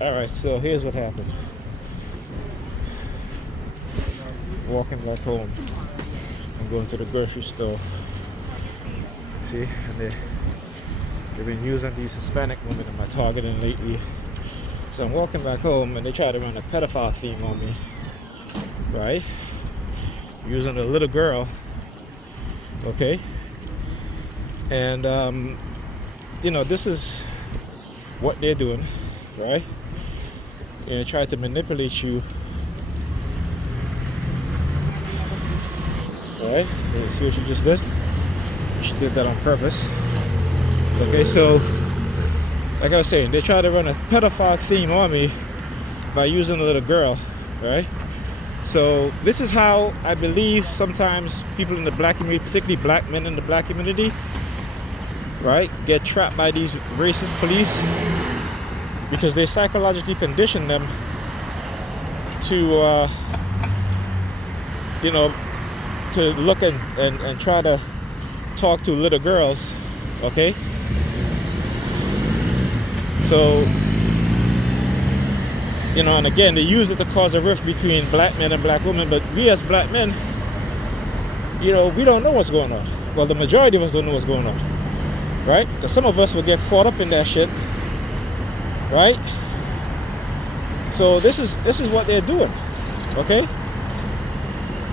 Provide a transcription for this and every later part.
Alright, so here's what happened. Walking back home. I'm going to the grocery store. See? And they've been using these Hispanic women in my targeting lately. So I'm walking back home and they try to run a pedophile theme on me. Right? Using a little girl. Okay? And this is what they're doing, right? And try to manipulate you. Alright, see what she just did? She did that on purpose. Okay, so like I was saying, they try to run a pedophile theme on me by using a little girl, right? So this is how I believe sometimes people in the black community, particularly black men in the black community, right, get trapped by these racist police because they psychologically condition them to to look and try to talk to little girls. Okay, so and again they use it to cause a rift between black men and black women, but we as black men, we don't know what's going on. Well, the majority of us don't know what's going on, right? Because some of us will get caught up in that shit, right? So this is what they're doing. Okay,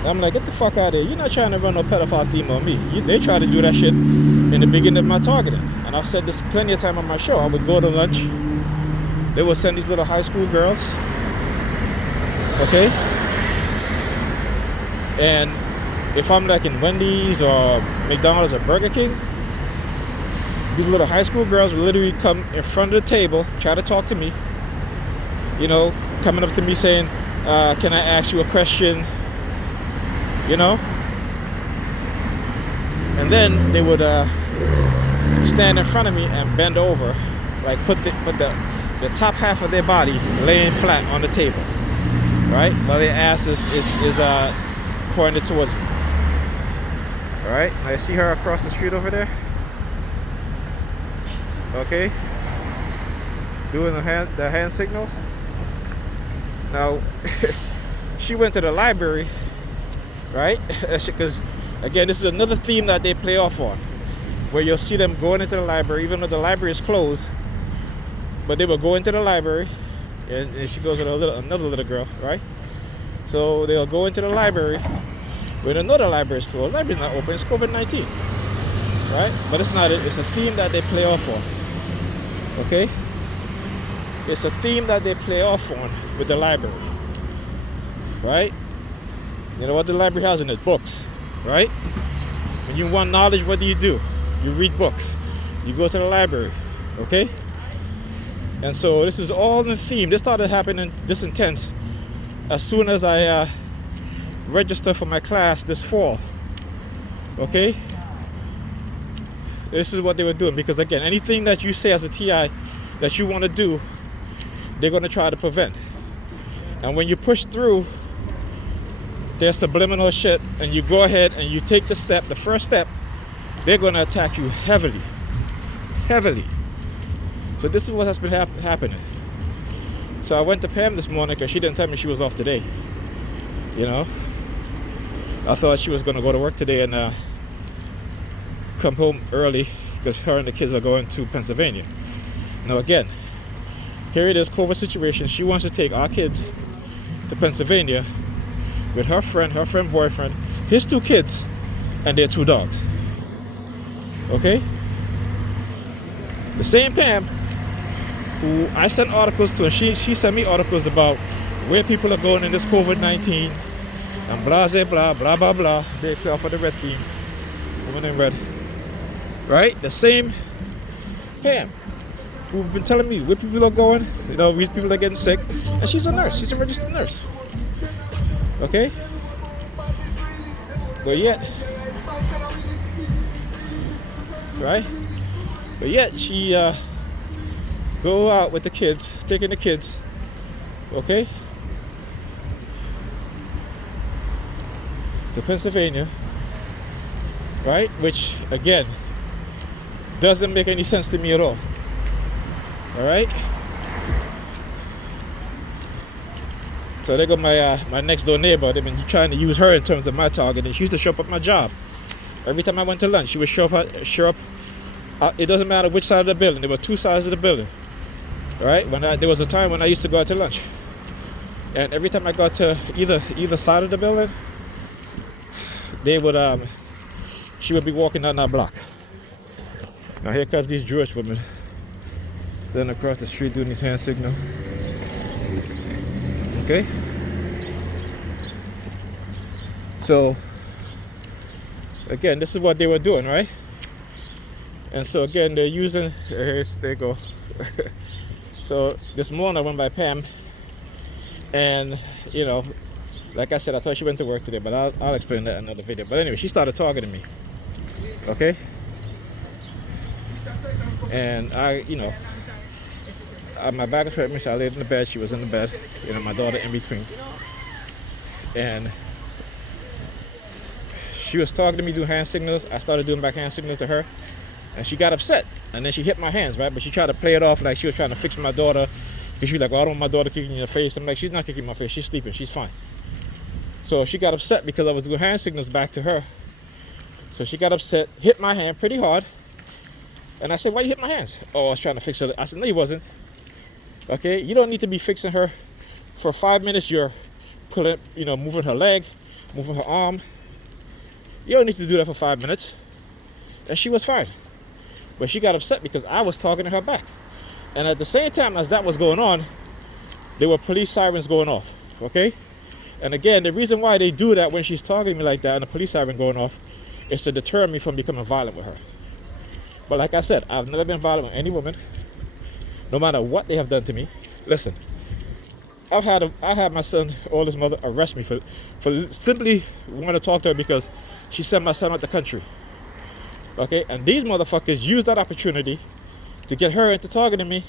I'm like, get the fuck out of here. You're not trying to run no pedophile theme on me. They try to do that shit in the beginning of my targeting. And I've said this plenty of time on my show. I would go to lunch. They would send these little high school girls. Okay? And if I'm like in Wendy's or McDonald's or Burger King, these little high school girls will literally come in front of the table, try to talk to me. Coming up to me saying, can I ask you a question? And then they would stand in front of me and bend over, like put the top half of their body laying flat on the table, right, while their ass is pointed towards me. All right, now you see her across the street over there. Okay, doing the hand signal. Now she went to the library, right? Because again, this is another theme that they play off on, where you'll see them going into the library, even though the library is closed, but they will go into the library, and she goes with another little girl, right? So they'll go into the library when another library is closed. The library's not open, it's COVID-19, right? But it's not it. It's a theme that they play off on. Okay? It's a theme that they play off on with the library, right? You know what the library has in it? Books, right? When you want knowledge, what do? You read books. You go to the library, okay? And so this is all in the theme. This started happening this intense as soon as I registered for my class this fall, okay? This is what they were doing, because again, anything that you say as a TI that you want to do, they're going to try to prevent. And when you push through their subliminal shit and you go ahead and you take the first step, they're going to attack you heavily. So this is what has been happening. So I went to Pam this morning because she didn't tell me she was off today. I thought she was going to go to work today and come home early because her and the kids are going to Pennsylvania. Now again, here it is, COVID situation. She wants to take our kids to Pennsylvania with her friend boyfriend, his 2 kids, and their 2 dogs. Okay? The same Pam who I sent articles to, and she sent me articles about where people are going in this COVID-19 and blah blah blah blah blah. They clear for the red team. Woman in red. Right? The same Pam who've been telling me where people are going, these people are getting sick, and she's a nurse. She's a registered nurse. Okay? But yet, right? But yet she go out with the kids, taking the kids, okay, to Pennsylvania, right? Which again doesn't make any sense to me at all. All right. So they go my next door neighbor. They've been trying to use her in terms of my target, and she used to show up at my job. Every time I went to lunch, she would show up. It doesn't matter which side of the building. There were two sides of the building, right? There was a time when I used to go out to lunch, and every time I got to either side of the building, she would be walking down that block. Now here comes these Jewish women standing across the street doing these hand signals. Okay. So again, this is what they were doing, right? And so again, they're using. There you go. So this morning I went by Pam, and like I said, I thought she went to work today, but I'll explain that in another video. But anyway, she started talking to me. Okay. And my back was hurting me, so I laid in the bed. She was in the bed, my daughter in between. And she was talking to me, doing hand signals. I started doing back hand signals to her, and she got upset. And then she hit my hands, right? But she tried to play it off like she was trying to fix my daughter. Because she was like, well, I don't want my daughter kicking in your face. I'm like, she's not kicking my face. She's sleeping. She's fine. So she got upset because I was doing hand signals back to her. So she got upset, hit my hand pretty hard. And I said, why you hit my hands? Oh, I was trying to fix her. I said, no, you wasn't. Okay, you don't need to be fixing her for 5 minutes. You're pulling, moving her leg, moving her arm. You don't need to do that for 5 minutes. And she was fine. But she got upset because I was talking to her back. And at the same time as that was going on, there were police sirens going off. Okay? And again, the reason why they do that when she's talking to me like that and the police siren going off is to deter me from becoming violent with her. But like I said, I've never been violent with any woman, no matter what they have done to me. Listen, I had my son or his mother arrest me for simply wanting to talk to her because she sent my son out the country. Okay, and these motherfuckers used that opportunity to get her into targeting me.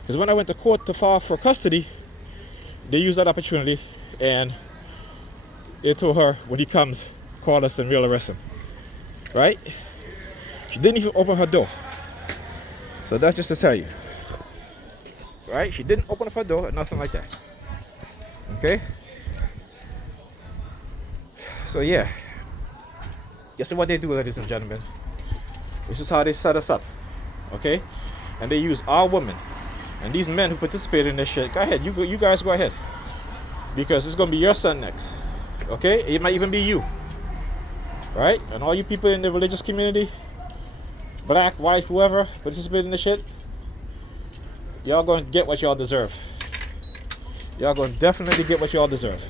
Because when I went to court to file for custody, they used that opportunity and they told her, when he comes, call us and we'll arrest him. Right? She didn't even open her door. So that's just to tell you. Right? She didn't open up her door or nothing like that. Okay? So yeah. This is what they do, ladies and gentlemen. This is how they set us up. Okay? And they use our women. And these men who participate in this shit, go ahead. You guys go ahead. Because it's going to be your son next. Okay? It might even be you. Right? And all you people in the religious community, black, white, whoever participate in this shit, y'all going to get what y'all deserve. Y'all going to definitely get what y'all deserve.